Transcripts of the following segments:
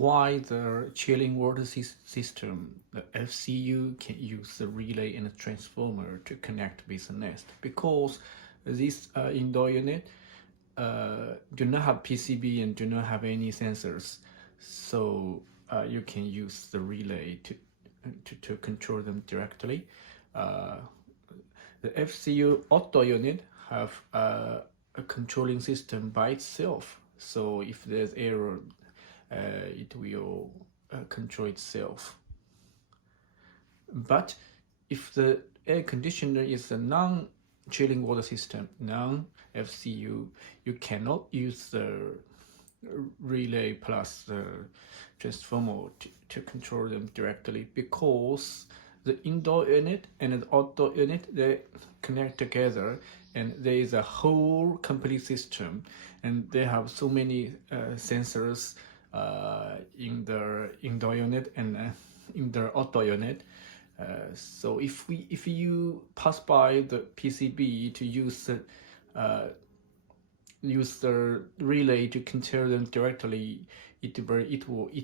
why the chilling water system, the FCU, can use the relay and the transformer to connect with the nest, because this indoor unit do not have PCB and do not have any sensors, so you can use the relay to control them directly. The FCU auto unit have a controlling system by itself, so if there's error, it will control itself. But if the air conditioner is a non-chilling water system, non-FCU, you cannot use the relay plus the transformer to control them directly, because the indoor unit and the outdoor unit, they connect together, and there is a whole complete system, and they have so many sensors in the indoor unit and in the outdoor unit. So if you pass by the PCB to use the relay to control them directly, it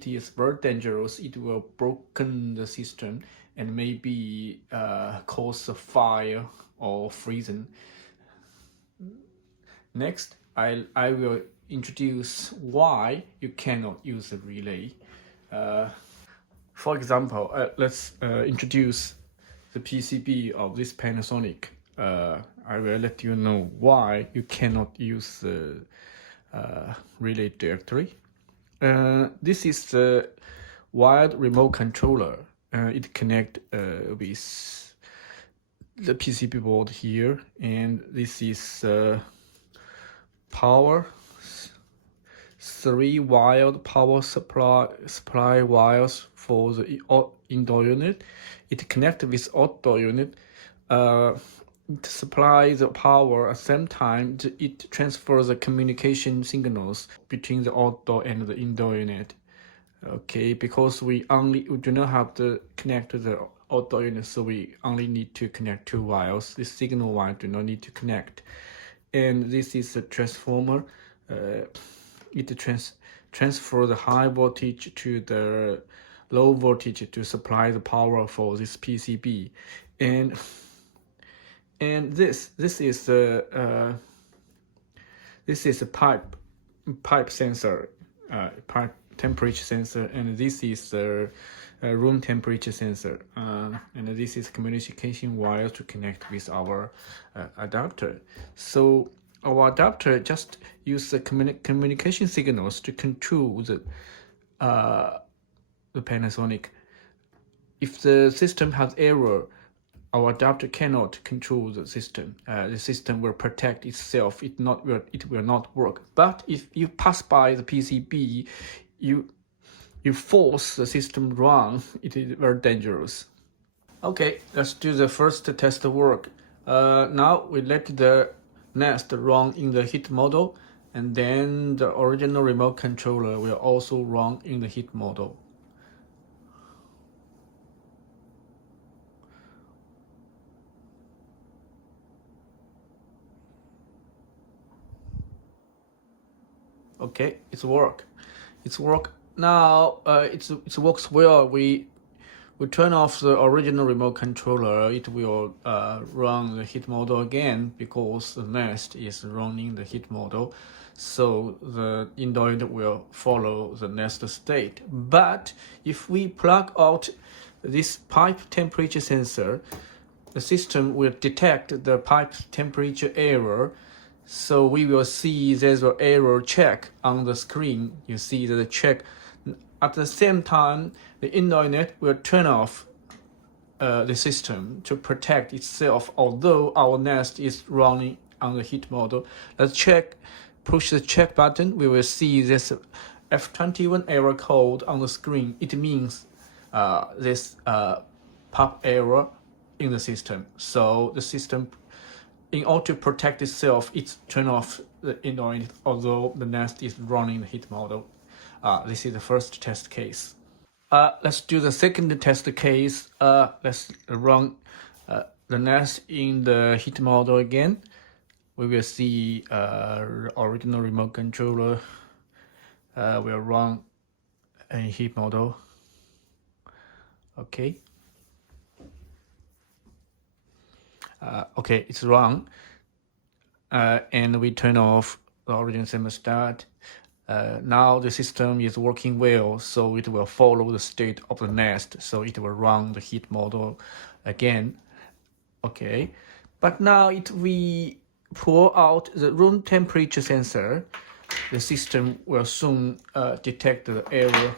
is very dangerous. It will broken the system and maybe cause a fire or freezing. Next, I will introduce why you cannot use a relay. For example, let's introduce the PCB of this Panasonic. I will let you know why you cannot use the relay directly. This is the wired remote controller. It connects with the PCB board here, and this is power. 3 wired power supply wires for the indoor unit. It connects with outdoor unit. It supplies the power at the same time. It transfers the communication signals between the outdoor and the indoor unit. Okay, because we do not have to connect to the outdoor unit, so we only need to connect 2 wires. This signal wire do not need to connect. And this is a transformer. It transfers the high voltage to the low voltage to supply the power for this PCB. And this is a pipe sensor, pipe temperature sensor, and this is the room temperature sensor, and this is communication wire to connect with our adapter. So our adapter just use the communication signals to control the Panasonic. If the system has error, our adapter cannot control the system. The system will protect itself. It will not work. But if you pass by the PCB, you force the system run. It is very dangerous. Okay, let's do the first test work. Now we let the nest run in the heat model, and then the original remote controller will also run in the heat model. Okay, it's work now. It works well. We turn off the original remote controller. It will run the heat model again, because the nest is running the heat model, so the indoor unit will follow the nest state. But if we plug out this pipe temperature sensor, the system will detect the pipe temperature error. So we will see there's an error check on the screen. You see the check. At the same time, the indoor unit will turn off the system to protect itself, although our nest is running on the heat model. Let's push the check button. We will see this F21 error code on the screen. It means this pop error in the system. So the system, in order to protect itself, it's turn off the indoor unit, although the nest is running the heat model. This is the first test case. Let's do the second test case. Let's run the nest in the heat model again. We will see original remote controller will run and heat model. Okay. Okay, it's wrong. And we turn off the origin thermostat. Now the system is working well, so it will follow the state of the nest, so it will run the heat model again. Okay, but now if we pull out the room temperature sensor, the system will soon detect the error,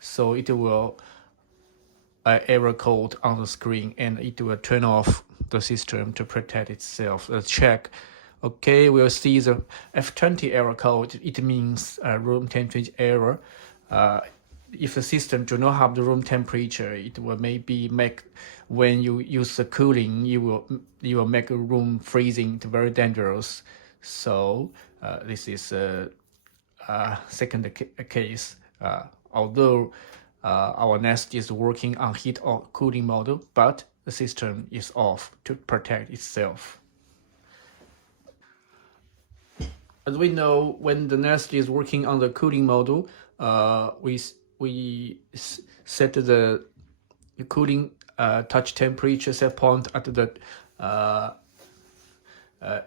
so it will error code on the screen, and it will turn off the system to protect itself. Let's check. Okay, we'll see the F20 error code. It means room temperature error. If the system do not have the room temperature, it will maybe make, when you use the cooling, you will make a room freezing. It's very dangerous. So this is a second case. Although our nest is working on heat or cooling model, but the system is off to protect itself. As we know, when the nest is working on the cooling model, we set the cooling touch temperature set point at the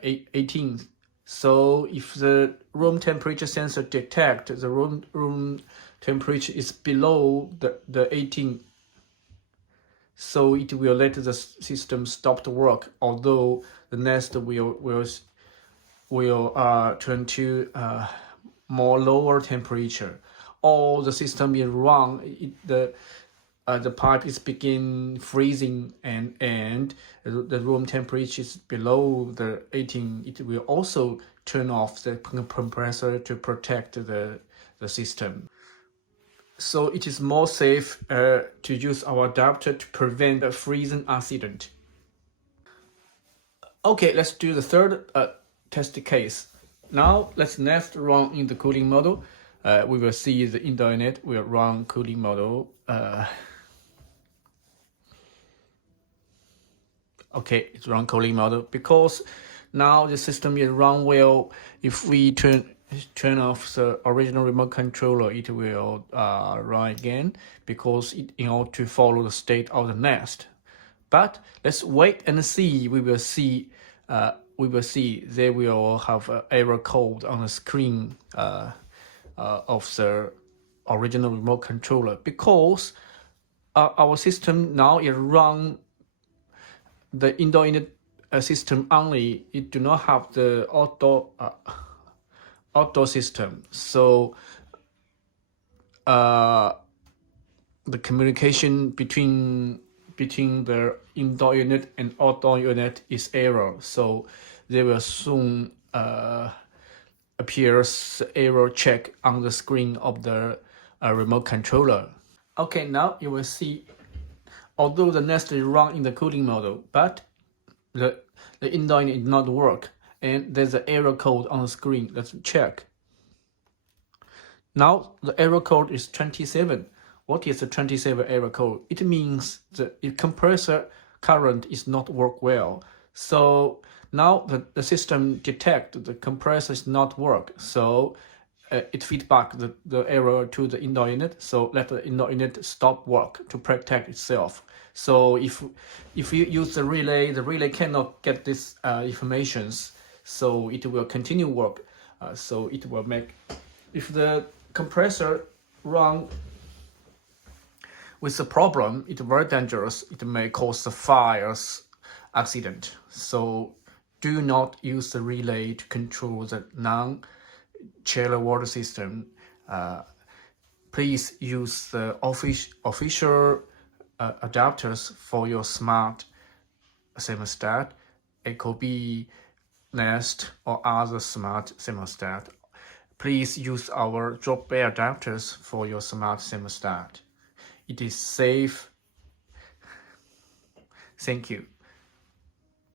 18. So if the room temperature sensor detect the room temperature is below the 18, so it will let the system stop the work, although the nest will turn to more lower temperature, or the system is wrong. The pipe is begin freezing, and the room temperature is below the 18. It will also turn off the compressor to protect the system. So it is more safe to use our adapter to prevent a freezing accident. Okay, let's do the third test case. Now let's next run in the cooling model. We will see the indoor unit will run cooling model. Okay, it's run cooling model because now the system is run well. If we turn off the original remote controller, it will run again because in order to follow the state of the nest. But let's wait and see. We will see they will have an error code on the screen of the original remote controller, because our system now is run the indoor unit system only. It do not have the outdoor system. So the communication between the indoor unit and outdoor unit is error. So they will soon appears error check on the screen of the remote controller. Okay, now you will see, although the nest is run in the cooling model, but the indoor unit did not work, and there's an error code on the screen. Let's check. Now the error code is 27. What is the 27 error code? It means the compressor current is not work well. So now the system detect the compressor is not work. So it feedback the error to the indoor unit. So let the indoor unit stop work to protect itself. So if you use the relay cannot get this informations. So it will continue work. So it will make, if the compressor run with the problem, it's very dangerous. It may cause a fires accident. So do not use the relay to control the non-chiller water system. Please use the official adapters for your smart thermostat, Ecobee, Nest, or other smart thermostat. Please use our drop bay adapters for your smart thermostat. It is safe. Thank you.